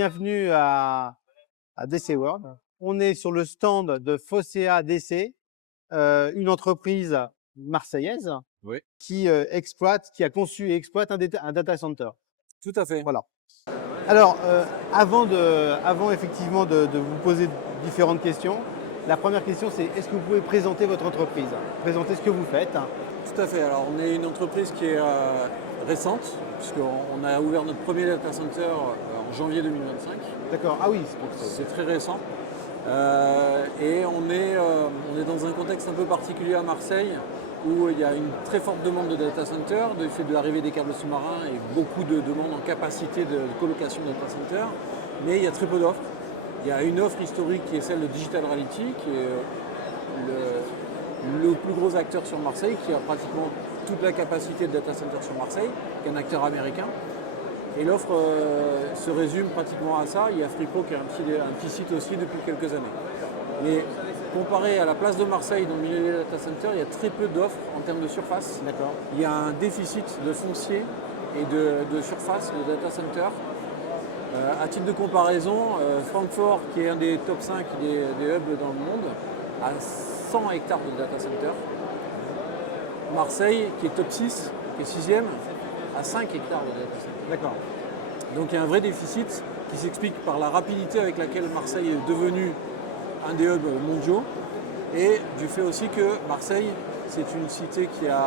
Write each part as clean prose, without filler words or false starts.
bienvenue à DC World. On est sur le stand de Fosséa DC, une entreprise marseillaise Oui, qui qui a conçu et exploite un data center. tout à fait. Voilà. Alors, avant effectivement de vous poser différentes questions, la première question c'est est-ce que vous pouvez présenter votre entreprise, présenter ce que vous faites? Tout à fait. Alors, on est une entreprise qui est récente, puisqu'on a ouvert notre premier data center en janvier 2025. D'accord. Ah oui, c'est pour ça. C'est très récent. Et on est dans un contexte un peu particulier à Marseille, où il y a une très forte demande de data center, du fait de l'arrivée des câbles sous-marins et beaucoup de demandes en capacité de colocation de data center. Mais il y a très peu d'offres. Il y a une offre historique qui est celle de Digital Realty, qui est le plus gros acteur sur Marseille, qui a pratiquement toute la capacité de data center sur Marseille, qui est un acteur américain. Et l'offre se résume pratiquement à ça. Il y a Frico qui a un petit site aussi depuis quelques années. Mais comparé à la place de Marseille dans le milieu des data centers, il y a très peu d'offres en termes de surface. D'accord. Il y a un déficit de foncier et de surface de data center. À titre de comparaison, Francfort, qui est un des top 5 des hubs dans le monde, a 100 hectares de data center. Marseille, qui est top 6, qui est 6e, a 5 hectares de data center. D'accord. Donc il y a un vrai déficit qui s'explique par la rapidité avec laquelle Marseille est devenu un des hubs mondiaux et du fait aussi que Marseille, c'est une cité qui a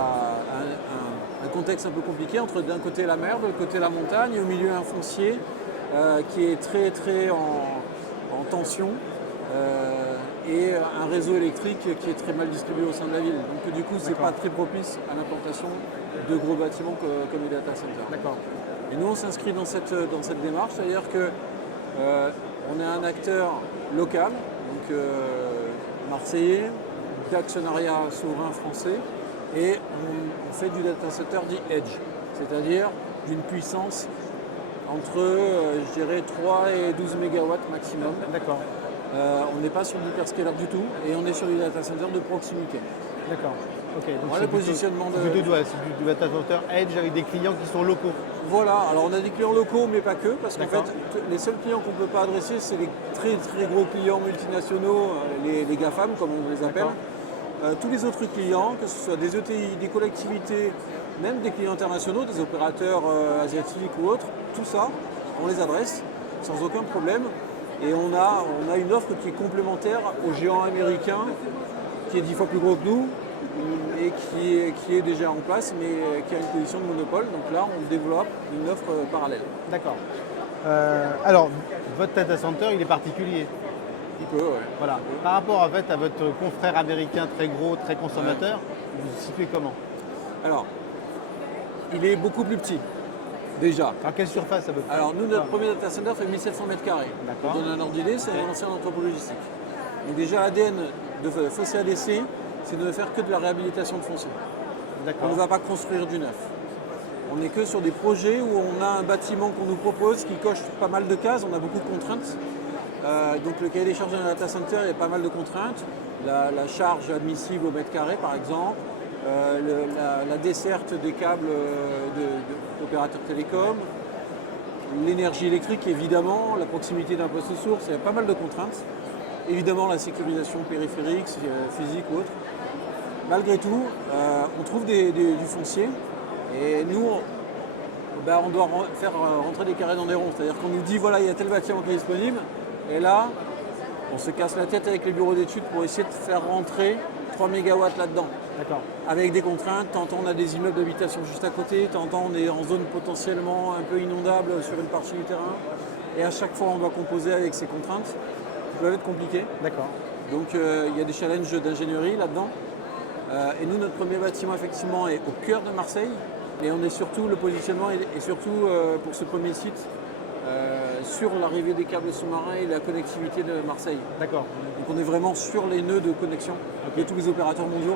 un contexte un peu compliqué entre d'un côté la mer, de l'autre côté la montagne, et au milieu un foncier qui est très en tension et un réseau électrique qui est très mal distribué au sein de la ville. Donc du coup, c'est pas très propice à l'implantation de gros bâtiments comme les data centers. D'accord. Et nous, on s'inscrit dans cette démarche, c'est-à-dire qu'on est un acteur local, donc marseillais, d'actionnariat souverain français, et on fait du data center dit edge, c'est-à-dire d'une puissance entre, je dirais, 3 et 12 MW maximum. D'accord. On n'est pas sur du hyperscaler du tout, et on est sur du data center de proximité. D'accord. Ok. Donc Voilà le positionnement de... c'est du data center edge avec des clients qui sont locaux. Voilà, alors on a des clients locaux mais pas que, parce qu'en D'accord. fait les seuls clients qu'on ne peut pas adresser c'est les très gros clients multinationaux, les GAFAM comme on les appelle. Tous les autres clients, que ce soit des ETI, des collectivités, même des clients internationaux, des opérateurs asiatiques ou autres, tout ça, on les adresse sans aucun problème. Et on a une offre qui est complémentaire aux géants américains, qui est 10 fois plus gros que nous, et qui est déjà en place, mais qui a une position de monopole. Donc là, on développe une offre parallèle. D'accord. Alors, votre data center, il est particulier. Il peut, ouais. Voilà. Par rapport en fait, à votre confrère américain très gros, très consommateur, vous vous situez comment? Alors, il est beaucoup plus petit, déjà. À quelle surface à peu près? Alors nous, notre premier data center fait 1700 mètres carrés. D'accord. Pour donner un ordre d'idée, c'est un ancien entrepôt logistique. Donc déjà, l'ADN de Fosséa DC, c'est de ne faire que de la réhabilitation de foncier. On D'accord. ne va pas construire du neuf. On n'est que sur des projets où on a un bâtiment qu'on nous propose qui coche pas mal de cases, on a beaucoup de contraintes. Donc le cahier des charges d'un data center, il y a pas mal de contraintes. La charge admissible au mètre carré par exemple, la desserte des câbles d'opérateurs télécoms, l'énergie électrique évidemment, la proximité d'un poste source, il y a pas mal de contraintes. Évidemment la sécurisation périphérique, physique ou autre. Malgré tout, on trouve du foncier et nous, on doit faire rentrer des carrés dans des ronds. C'est-à-dire qu'on nous dit voilà, il y a tel bâtiment qui est disponible et là, on se casse la tête avec les bureaux d'études pour essayer de faire rentrer 3 MW là-dedans. D'accord. Avec des contraintes, tantôt on a des immeubles d'habitation juste à côté, tantôt on est en zone potentiellement un peu inondable sur une partie du terrain. Et à chaque fois, on doit composer avec ces contraintes qui peuvent être compliquées. D'accord. Donc il y a des challenges d'ingénierie là-dedans. Et nous, notre premier bâtiment, effectivement, est au cœur de Marseille. Et on est surtout, le positionnement est surtout pour ce premier site sur l'arrivée des câbles sous-marins et la connectivité de Marseille. D'accord. Donc on est vraiment sur les nœuds de connexion de tous les opérateurs mondiaux.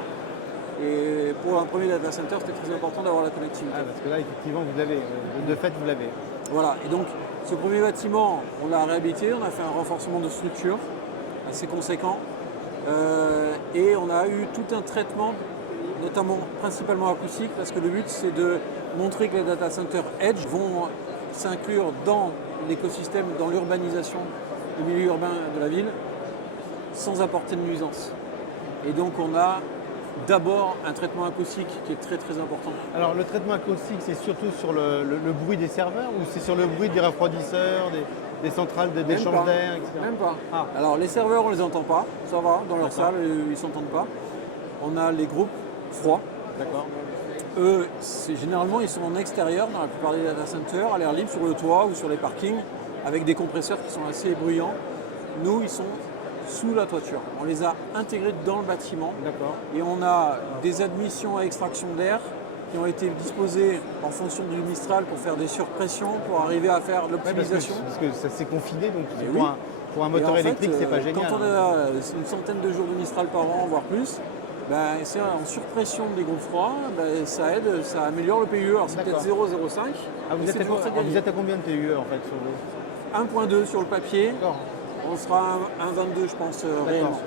Et pour un premier data center, c'était très important d'avoir la connectivité. Ah, parce que là, effectivement, vous l'avez. De fait, vous l'avez. Voilà, et donc ce premier bâtiment, on l'a réhabilité, on a fait un renforcement de structure assez conséquent. Et on a eu tout un traitement, notamment principalement acoustique, parce que le but c'est de montrer que les data centers Edge s'inclure dans l'écosystème, dans l'urbanisation du milieu urbain de la ville, sans apporter de nuisance. Et donc on a d'abord un traitement acoustique qui est très très important. Alors le traitement acoustique, c'est surtout sur le bruit des serveurs ou c'est sur le bruit des refroidisseurs, des centrales d'échange d'air, etc. Même pas. Ah. Alors les serveurs, on les entend pas, ça va, dans leur D'accord. salle, ils s'entendent pas. On a les groupes froids. D'accord. Eux, généralement, ils sont en extérieur, dans la plupart des data centers, à l'air libre, sur le toit ou sur les parkings, avec des compresseurs qui sont assez bruyants. Nous, ils sont sous la toiture. On les a intégrés dans le bâtiment. D'accord. Et on a des admissions à extraction d'air qui ont été disposées en fonction du Mistral pour faire des surpressions, pour arriver à faire de Ouais, l'optimisation. parce que ça s'est confiné, donc Mais pour, oui. pour un Et moteur en fait, électrique, c'est pas génial. Quand on a une centaine de jours de Mistral par an, voire plus, ben, c'est en surpression des groupes froids, ben, ça aide, ça améliore le PUE. Alors c'est peut-être D'accord. 0,05. Ah, vous, mais êtes c'est toujours très gagné. vous êtes à combien de TUE en fait sur vous 1,2 sur le papier, D'accord. on sera à 1,22 je pense réel. D'accord.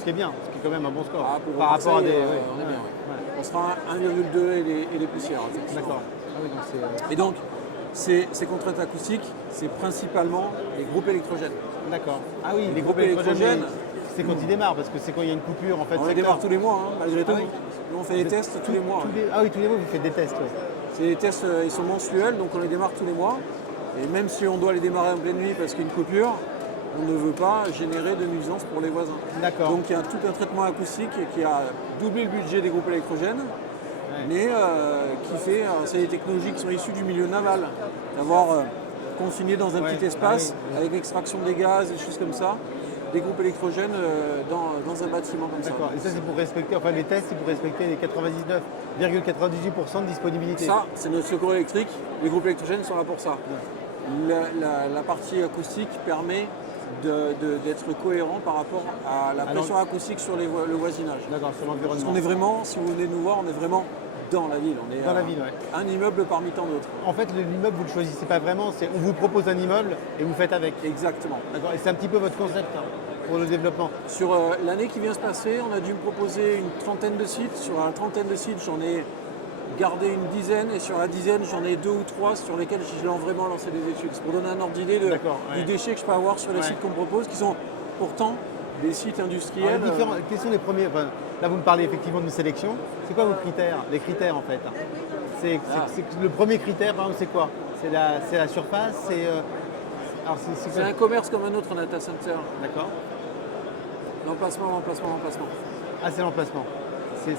Ce qui est bien, ce qui est quand même un bon score. Ah, pour par rapport à Marseille, des. on est bien, ouais. On sera à 1,2 et les poussières. Effectivement. D'accord. Ah oui, donc c'est. Et donc, ces contraintes acoustiques, c'est principalement les groupes électrogènes. D'accord. Ah oui, les groupes groupes électrogènes, électrogènes, c'est quand ils démarrent, parce que c'est quand il y a une coupure en fait. On les secteur. démarre tous les mois, hein, malgré tout. oui. Nous, on fait des tests tous les mois. Ouais. Ah oui, tous les mois vous faites des tests. Ouais. C'est des tests, ils sont mensuels, donc on les démarre tous les mois. Et même si on doit les démarrer en pleine nuit parce qu'il y a une coupure, on ne veut pas générer de nuisance pour les voisins. D'accord. Donc il y a tout un traitement acoustique qui a doublé le budget des groupes électrogènes, mais qui fait, c'est des technologies qui sont issues du milieu naval. D'avoir confiné dans un petit espace, avec l'extraction des gaz, des choses comme ça, des groupes électrogènes dans un bâtiment comme ça. D'accord. Et ça c'est pour respecter, enfin les tests c'est pour respecter les 99,98% de disponibilité. Ça, c'est notre secours électrique. Les groupes électrogènes sont là pour ça. La partie acoustique permet d'être cohérent par rapport à la pression acoustique sur le voisinage. D'accord, sur Parce l'environnement. qu'on est vraiment, si vous venez nous voir, on est vraiment dans la ville. On est Dans la ville, ouais. un immeuble parmi tant d'autres. En fait, l'immeuble, vous ne le choisissez pas vraiment, on vous propose un immeuble et vous faites avec. Exactement. D'accord. Et c'est un petit peu votre concept hein, pour le développement. Sur l'année qui vient se passer, on a dû me proposer une trentaine de sites. Sur une trentaine de sites, j'en ai gardé une dizaine et sur la dizaine, j'en ai 2 ou 3 sur lesquels j'ai vraiment lancé des études. C'est pour donner un ordre d'idée du déchet que je peux avoir sur les sites qu'on me propose, qui sont pourtant des sites industriels. Alors, quels sont les premiers là, vous me parlez effectivement d'une sélection. C'est quoi vos critères? Les critères en fait. Le premier critère, par exemple, c'est quoi? C'est la surface. C'est un commerce comme un autre en data center. D'accord. L'emplacement. Ah, c'est l'emplacement.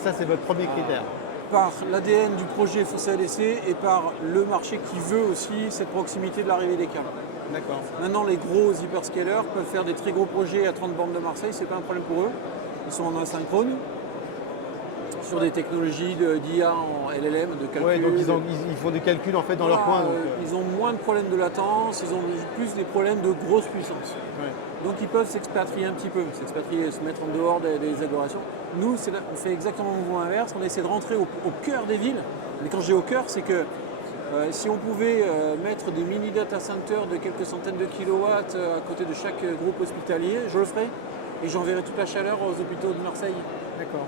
Ça, c'est votre premier critère. Par l'ADN du projet Fossé LSC et par le marché qui veut aussi cette proximité de l'arrivée des câbles. D'accord. Maintenant, les gros hyperscalers peuvent faire des très gros projets à 30 bornes de Marseille, c'est pas un problème pour eux. Ils sont en asynchrone, sur des technologies d'IA en LLM, de calcul. Ouais, donc ils font des calculs en fait dans leur coin. Ils ont moins de problèmes de latence, ils ont plus des problèmes de grosse puissance. Ouais. Donc ils peuvent s'expatrier un petit peu, se mettre en dehors des agglomérations. Nous, on fait exactement le mouvement inverse, on essaie de rentrer au cœur des villes. Mais quand je dis au cœur, c'est que si on pouvait mettre des mini data centers de quelques centaines de kilowatts à côté de chaque groupe hospitalier, je le ferais et j'enverrais toute la chaleur aux hôpitaux de Marseille. D'accord.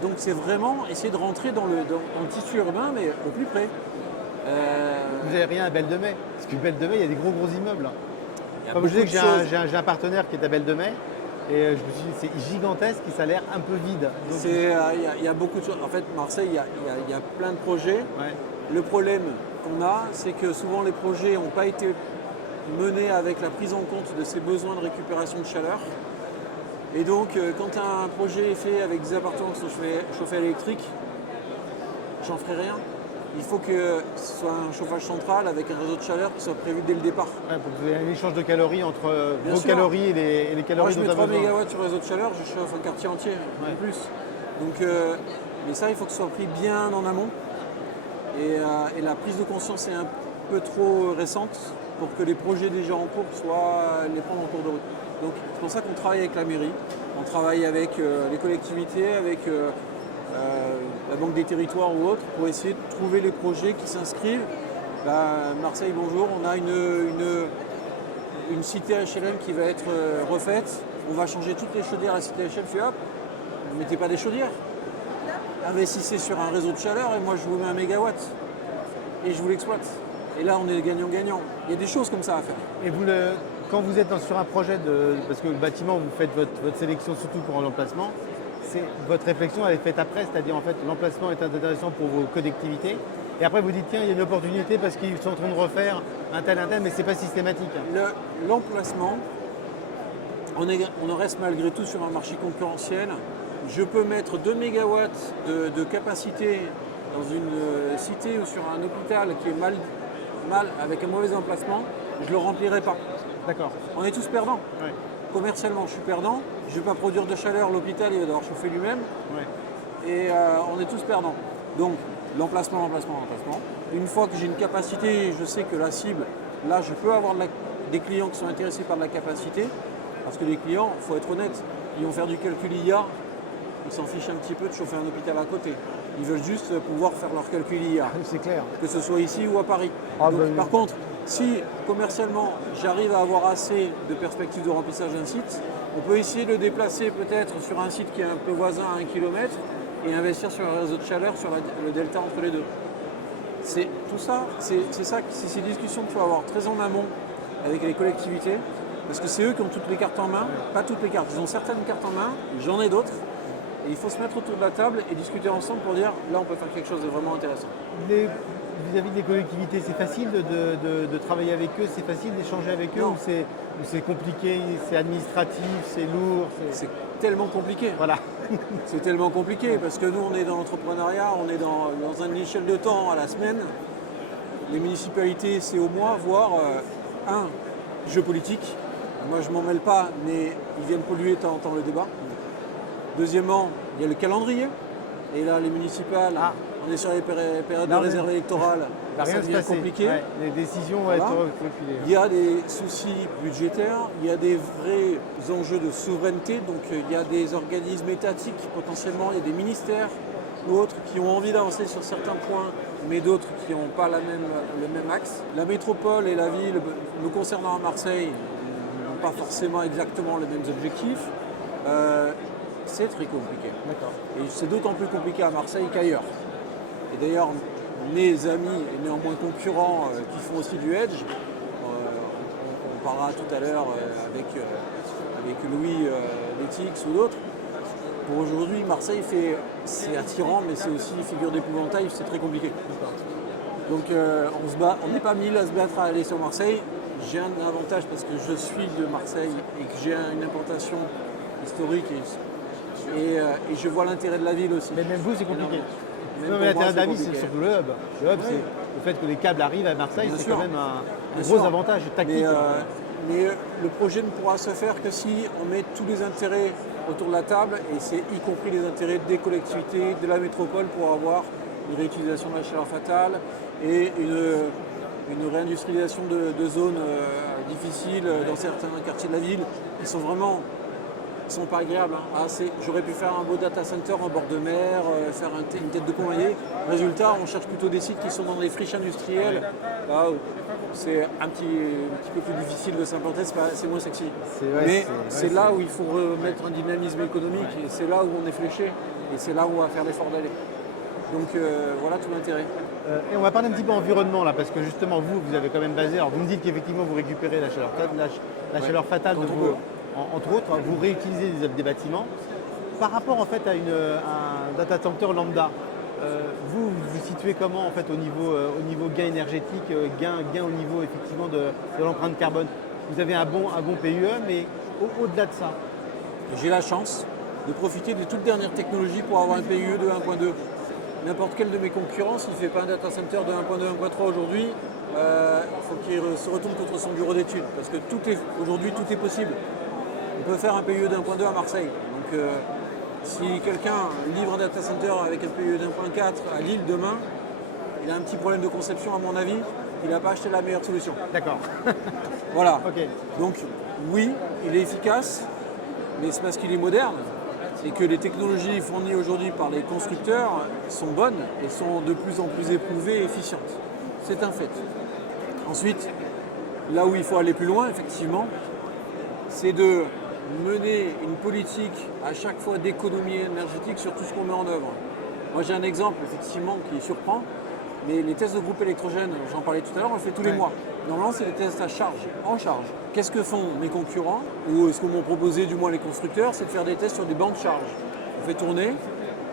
Donc c'est vraiment essayer de rentrer dans le tissu urbain, mais au plus près. Vous n'avez rien à Belle de Mai? Parce que Belle de Mai, il y a des gros immeubles. Il y a Comme je beaucoup disais de que choses. j'ai un partenaire qui est à Belle de Mai. Et je me suis dit, c'est gigantesque et ça a l'air un peu vide. Donc, Il y a beaucoup de choses. En fait, Marseille, il y a plein de projets. ouais. Le problème qu'on a, c'est que souvent les projets n'ont pas été menés avec la prise en compte de ces besoins de récupération de chaleur. Et donc, quand un projet est fait avec des appartements qui sont chauffés à l'électrique, j'en ferai rien. Il faut que ce soit un chauffage central avec un réseau de chaleur qui soit prévu dès le départ. Ouais, pour que vous ayez un échange de calories entre Bien vos sûr. calories et les Moi, calories je dont mets tu as 3 besoin. MW sur le réseau de chaleur, je chauffe un quartier entier, Ouais. en plus. Donc, mais ça, il faut que ce soit pris bien en amont. Et la prise de conscience est un peu trop récente pour que les projets déjà en cours soient les prendre en cours de route. Donc, c'est pour ça qu'on travaille avec la mairie, on travaille avec les collectivités, avec la Banque des Territoires ou autres, pour essayer de trouver les projets qui s'inscrivent. Marseille, bonjour, on a une cité HLM qui va être refaite. On va changer toutes les chaudières à la cité HLM. Hop, ne mettez pas des chaudières. Investissez sur un réseau de chaleur et moi je vous mets 1 mégawatt et je vous l'exploite. Et là, on est gagnant-gagnant. Il y a des choses comme ça à faire. Et quand vous êtes sur un projet parce que le bâtiment, vous faites votre sélection surtout pour l'emplacement, votre réflexion elle est faite après, c'est-à-dire en fait l'emplacement est intéressant pour vos collectivités. Et après vous dites tiens, il y a une opportunité parce qu'ils sont en train de refaire un tel, mais c'est pas systématique. L'emplacement, on reste malgré tout sur un marché concurrentiel. Je peux mettre 2 MW de capacité dans une cité ou sur un hôpital qui est mal avec un mauvais emplacement, je ne le remplirai pas. D'accord. On est tous perdants. Ouais. Commercialement, je suis perdant. Je ne vais pas produire de chaleur, l'hôpital il va devoir chauffer lui-même. Ouais. Et on est tous perdants. Donc l'emplacement. Une fois que j'ai une capacité, je sais que la cible, là je peux avoir des clients qui sont intéressés par la capacité. Parce que les clients, il faut être honnête, ils vont faire du calcul IA, ils s'en fichent un petit peu de chauffer un hôpital à côté. Ils veulent juste pouvoir faire leur calcul IA. C'est clair. Que ce soit ici ou à Paris. Ah Donc, ben, par contre, si commercialement j'arrive à avoir assez de perspectives de remplissage d'un site, on peut essayer de le déplacer peut-être sur un site qui est un peu voisin à 1 km et investir sur un réseau de chaleur, sur le delta entre les deux. C'est tout ça, c'est ces discussions qu'il faut avoir très en amont avec les collectivités, parce que c'est eux qui ont toutes les cartes en main, pas toutes les cartes, ils ont certaines cartes en main, j'en ai d'autres. Et il faut se mettre autour de la table et discuter ensemble pour dire là on peut faire quelque chose de vraiment intéressant. Vis-à-vis des collectivités, c'est facile de travailler avec eux, c'est facile d'échanger avec eux, Non. ou c'est compliqué, c'est administratif, c'est lourd. C'est tellement compliqué. Voilà. C'est tellement compliqué parce que nous on est dans l'entrepreneuriat, on est dans une échelle de temps à la semaine. Les municipalités c'est au mois, voire un jeu politique. Moi je m'en mêle pas, mais ils viennent polluer de temps en temps le débat. Deuxièmement, il y a le calendrier. Et là, les municipales, on est sur les périodes de réserve électorale, ça devient compliqué. Ouais, les décisions vont être reculées. Il y a des soucis budgétaires, il y a des vrais enjeux de souveraineté, donc il y a des organismes étatiques potentiellement, il y a des ministères ou autres qui ont envie d'avancer sur certains points, mais d'autres qui n'ont pas le même axe. La métropole et la ville, nous concernant à Marseille, n'ont pas forcément exactement les mêmes objectifs. C'est très compliqué. D'accord. Et c'est d'autant plus compliqué à Marseille qu'ailleurs. Et d'ailleurs, mes amis et néanmoins concurrents qui font aussi du hedge, on parlera tout à l'heure avec Louis Letix ou d'autres. Pour aujourd'hui, Marseille c'est attirant, mais c'est aussi figure d'épouvantail, c'est très compliqué. Donc on n'est pas 1000 à se battre à aller sur Marseille. J'ai un avantage parce que je suis de Marseille et que j'ai une implantation historique et je vois l'intérêt de la ville aussi. Mais même vous, c'est compliqué. Même Non, mais pour moi, l'intérêt de la c'est ville, c'est compliqué. surtout le hub. Le hub, Oui. c'est le fait que les câbles arrivent à Marseille, Bien c'est sûr. quand même un Bien gros sûr. avantage tactique. Mais le projet ne pourra se faire que si on met tous les intérêts autour de la table, et c'est y compris les intérêts des collectivités, de la métropole, pour avoir une réutilisation de la chaleur fatale et une réindustrialisation de zones difficiles dans certains quartiers de la ville qui sont vraiment sont pas agréables. Hein. J'aurais pu faire un beau data center en bord de mer, faire une tête de pont mairie. Résultat, on cherche plutôt des sites qui sont dans des friches industrielles. Là, c'est un petit peu plus difficile de s'implanter, c'est moins sexy. Mais c'est là où il faut remettre un dynamisme économique et c'est là où on est fléché et c'est là où on va faire l'effort d'aller. Donc voilà tout l'intérêt. Et on va parler un petit peu environnement là, parce que justement vous avez quand même basé. Alors vous me dites qu'effectivement vous récupérez la chaleur fatale de vos. Entre autres, vous réutilisez des bâtiments. Par rapport en fait à un data center lambda, vous vous situez comment en fait au niveau gain énergétique, gain au niveau effectivement de l'empreinte carbone. Vous avez un bon PUE, mais au-delà de ça. J'ai la chance de profiter des toutes dernières technologies pour avoir un PUE de 1.2. N'importe quel de mes concurrents, s'il ne fait pas un data center de 1.2, 1.3 aujourd'hui, il faut qu'il se retourne contre son bureau d'études. Parce que aujourd'hui, tout est possible. On peut faire un PUE d'1.2 à Marseille. Donc si quelqu'un livre un data center avec un PUE d'1.4 à Lille demain, il a un petit problème de conception à mon avis, il n'a pas acheté la meilleure solution. D'accord. Voilà. Ok. Donc oui, il est efficace, mais c'est parce qu'il est moderne et que les technologies fournies aujourd'hui par les constructeurs sont bonnes et sont de plus en plus éprouvées et efficientes. C'est un fait. Ensuite, là où il faut aller plus loin, effectivement, c'est de mener une politique à chaque fois d'économie énergétique sur tout ce qu'on met en œuvre. Moi j'ai un exemple effectivement qui surprend. Mais les tests de groupe électrogène, j'en parlais tout à l'heure, on le fait tous les mois. Normalement, c'est des tests à charge, en charge. Qu'est-ce que font mes concurrents, ou ce que m'ont proposé du moins les constructeurs, c'est de faire des tests sur des bancs de charge. On fait tourner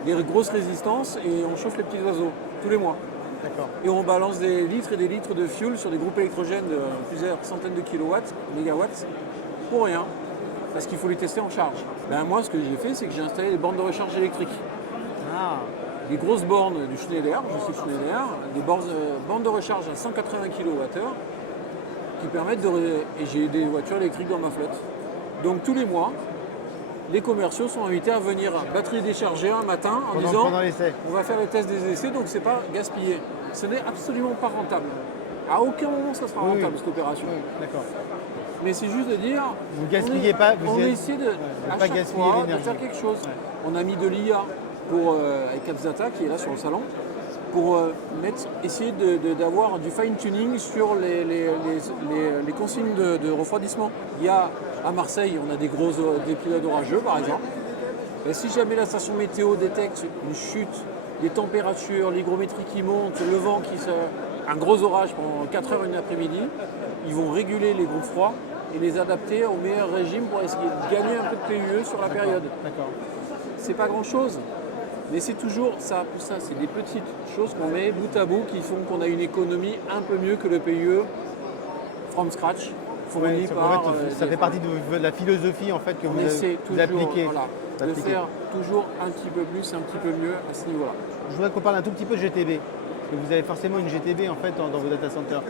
des grosses résistances et on chauffe les petits oiseaux tous les mois. D'accord. Et on balance des litres et des litres de fuel sur des groupes électrogènes de plusieurs centaines de kilowatts, mégawatts, pour rien, parce qu'il faut les tester en charge. Ben moi, ce que j'ai fait, c'est que j'ai installé des bornes de recharge électrique. Ah, Des grosses bornes du Schneider, je sais Schneider, des bornes de recharge à 180 kWh qui permettent de... Et j'ai des voitures électriques dans ma flotte. Donc tous les mois, les commerciaux sont invités à venir batterie déchargée un matin en disant pendant l'essai. on va faire les tests des essais, donc c'est pas gaspillé. Ce n'est absolument pas rentable. À aucun moment ça sera rentable cette opération. Oui, d'accord. Mais c'est juste de dire, Vous gaspillez pas, on essaie de, à pas chaque gaspiller fois de l'énergie. faire quelque chose. On a mis de l'IA avec Capsdata qui est là sur le salon pour essayer d'avoir du fine-tuning sur les consignes de refroidissement. Il y a à Marseille, on a des épisodes orageux par exemple. Et si jamais la station météo détecte une chute des températures, l'hygrométrie qui monte, le vent un gros orage pendant 4 heures une après-midi, ils vont réguler les groupes froids et les adapter au meilleur régime pour essayer de gagner un peu de PUE sur la période. D'accord. C'est pas grand-chose, mais c'est toujours ça. C'est des petites choses qu'on met bout à bout qui font qu'on a une économie un peu mieux que le PUE from scratch fourni Ouais, par. ça fait partie de la philosophie en fait que on essaie vous toujours appliquez. de faire toujours un petit peu plus, un petit peu mieux à ce niveau-là. Je voudrais qu'on parle un tout petit peu de GTB. Parce que vous avez forcément une GTB en fait dans vos data centers.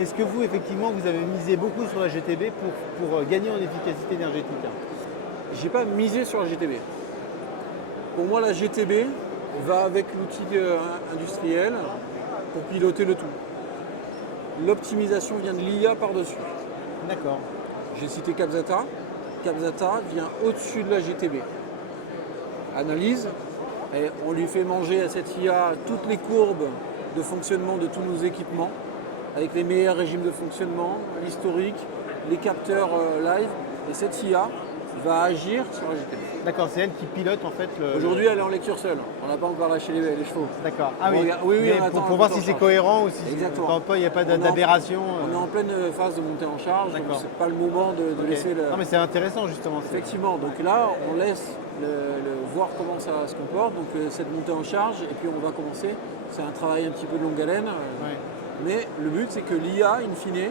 Est-ce que vous, effectivement, vous avez misé beaucoup sur la GTB pour gagner en efficacité énergétique? J'ai pas misé sur la GTB. Pour moi, la GTB va avec l'outil industriel pour piloter le tout. L'optimisation vient de l'IA par-dessus. D'accord. J'ai cité Capsdata. Capsdata vient au-dessus de la GTB. Analyse, et on lui fait manger à cette IA toutes les courbes de fonctionnement de tous nos équipements, avec les meilleurs régimes de fonctionnement, l'historique, les capteurs live. Et cette IA va agir sur la GTB. D'accord, c'est elle qui pilote en fait le. Aujourd'hui, elle est en lecture seule. On n'a pas encore lâché les chevaux. D'accord. Ah Bon, oui. oui, Mais on attend pour un voir peu si en c'est charge. cohérent ou si Exactement. il n'y a pas On est en- d'aberration. On est en pleine phase de montée en charge, donc D'accord. c'est pas le moment de Ok. laisser le. Non mais c'est intéressant justement. Effectivement, donc là, on laisse voir comment ça se comporte, donc cette montée en charge, et puis on va commencer. C'est un travail un petit peu de longue haleine, Ouais. mais le but c'est que l'IA, in fine,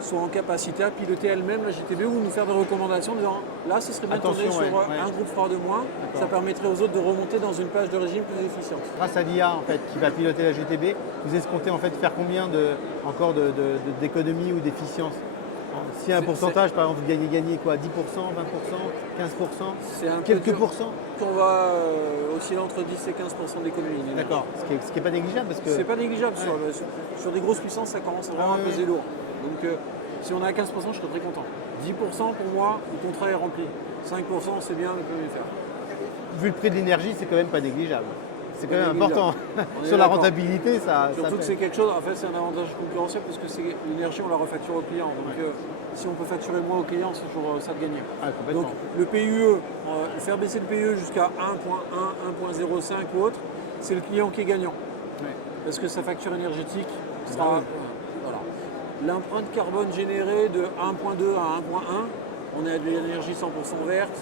soit en capacité à piloter elle-même la GTB ou nous faire des recommandations en disant là, ce serait bien de tourner Attention, sur ouais. un groupe froid de moins, ça permettrait aux autres de remonter dans une plage de régime plus efficiente. Grâce à l'IA en fait qui va piloter la GTB, vous escomptez en fait faire combien d'économie ou d'efficience? Si un C'est- pourcentage, par exemple, vous gagnez quoi? 10%, 20%, 15%? C'est un peu Quelques dur. pourcents? On va osciller entre 10 et 15% d'économie. D'accord. Ce qui est pas négligeable parce que. C'est pas négligeable. Sur des grosses puissances, ça commence vraiment à ouais. peser lourd. Donc si on est à 15%, je serais très content. 10% pour moi, le contrat est rempli. 5%, c'est bien, on peut mieux faire. Vu le prix de l'énergie, c'est quand même pas négligeable. C'est quand même négligeable. important. On est Sur la d'accord. rentabilité, ça Surtout que fait. c'est quelque chose, en fait, c'est un avantage concurrentiel parce que l'énergie, on la refacture au client. Donc si on peut facturer moins au client, c'est toujours ça de gagner. Ah, complètement. Donc le PUE, faire baisser le PUE jusqu'à 1.1, 1.05 ou autre, c'est le client qui est gagnant. Ouais. Parce que sa facture énergétique Ah sera. oui. Voilà. L'empreinte carbone générée de 1.2 à 1.1, on est à de l'énergie 100% verte.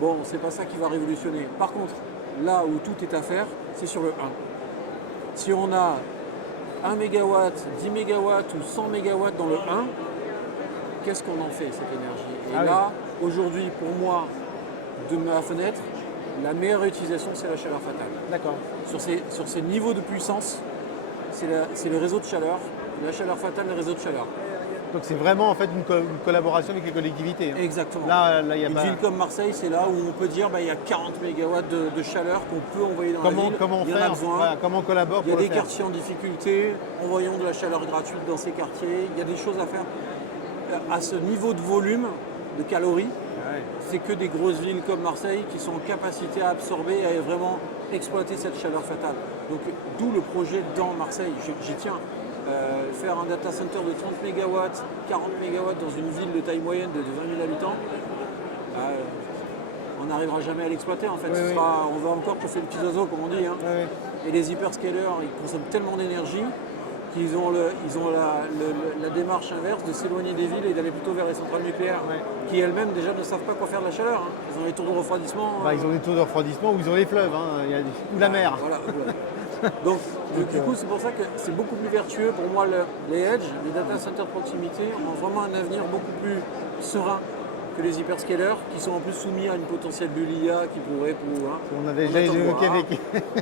Bon, c'est pas ça qui va révolutionner. Par contre, là où tout est à faire, c'est sur le 1. Si on a 1 MW, 10 MW ou 100 MW dans le 1, qu'est-ce qu'on en fait cette énergie? Et Ah là, aujourd'hui, pour moi, de ma fenêtre, la meilleure utilisation, c'est la chaleur fatale. D'accord. Sur ces niveaux de puissance, c'est le réseau de chaleur. La chaleur fatale, le réseau de chaleur. Donc c'est vraiment en fait une collaboration avec les collectivités. Hein. Exactement. Là, il y a Une pas. ville comme Marseille, c'est là où on peut dire il y a 40 MW de chaleur qu'on peut envoyer dans la ville. Comment Il y en a faire besoin. voilà, comment on collabore Il y a pour le des faire. quartiers en difficulté, envoyons de la chaleur gratuite dans ces quartiers. Il y a des choses à faire. À ce niveau de volume, de calories, Ouais. c'est que des grosses villes comme Marseille qui sont en capacité à absorber et à vraiment exploiter cette chaleur fatale. Donc d'où le projet dans Marseille, j'y tiens. Faire un data center de 30 MW, 40 MW dans une ville de taille moyenne de 20 000 habitants, n'arrivera jamais à l'exploiter en fait. Oui, oui. On va encore chauffer les petits oiseaux comme on dit. Hein. Ouais, ouais. Et les hyperscalers, ils consomment tellement d'énergie qu'ils ont, la démarche inverse de s'éloigner des villes et d'aller plutôt vers les centrales nucléaires, Ouais. qui elles-mêmes déjà ne savent pas quoi faire de la chaleur. Hein. Ils ont les tours de refroidissement. Bah, ils ont des taux de refroidissement ou ils ont les fleuves, hein. Ou la mer. Voilà, voilà. Donc, du coup, c'est pour ça que c'est beaucoup plus vertueux pour moi. Les edge, les data centers de proximité, ont vraiment un avenir beaucoup plus serein que les hyperscalers, qui sont en plus soumis à une potentielle bulle IA qui pourrait pour. Hein, On avait déjà évoqué avec.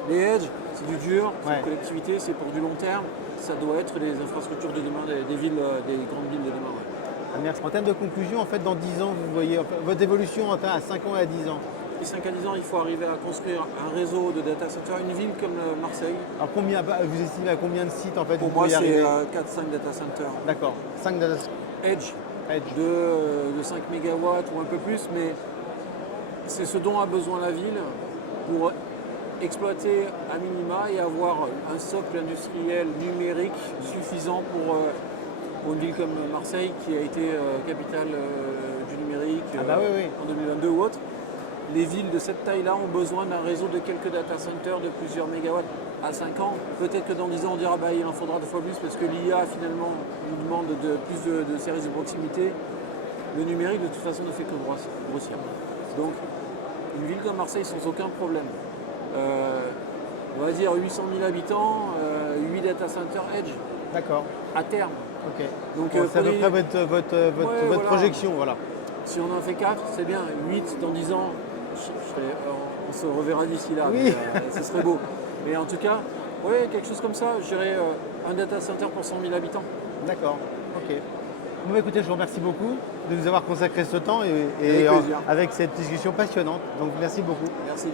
Les edge, c'est du dur, c'est Ouais. une collectivité, c'est pour du long terme. Ça doit être les infrastructures de demain, des villes, des grandes villes de demain. Ouais. Ah, merci. En termes de conclusion, en fait, dans 10 ans, vous voyez votre évolution à 5 ans et à 10 ans. D'ici 5 à 10 ans, il faut arriver à construire un réseau de data centers, une ville comme Marseille. Alors vous estimez à combien de sites en fait Pour vous moi, pouvez y c'est arriver 4-5 data centers. D'accord. 5 data Edge, Edge. de 5 MW ou un peu plus, mais c'est ce dont a besoin la ville pour exploiter à minima et avoir un socle industriel numérique suffisant pour une ville comme Marseille qui a été capitale du numérique bah oui, oui. en 2022 ou autre. Les villes de cette taille-là ont besoin d'un réseau de quelques data centers de plusieurs mégawatts à 5 ans. Peut-être que dans 10 ans, on dira bah, il en faudra 2 fois plus parce que l'IA finalement nous demande plus de services de proximité. Le numérique, de toute façon, ne fait que grossir. Donc, une ville comme Marseille, sans aucun problème. On va dire 800 000 habitants, 8 data centers Edge D'accord. à terme. Ok. Donc, Bon, c'est à peu prenez- près votre voilà. projection, voilà. Si on en fait 4, c'est bien. 8 dans 10 ans, on se reverra d'ici là. Oui. Mais, ce serait beau. Mais en tout cas, ouais, quelque chose comme ça, je dirais un data center pour 100 000 habitants. D'accord. Ok. Bon, bah, écoutez, je vous remercie beaucoup de nous avoir consacré ce temps et Avec plaisir. avec cette discussion passionnante. Donc merci beaucoup. Merci.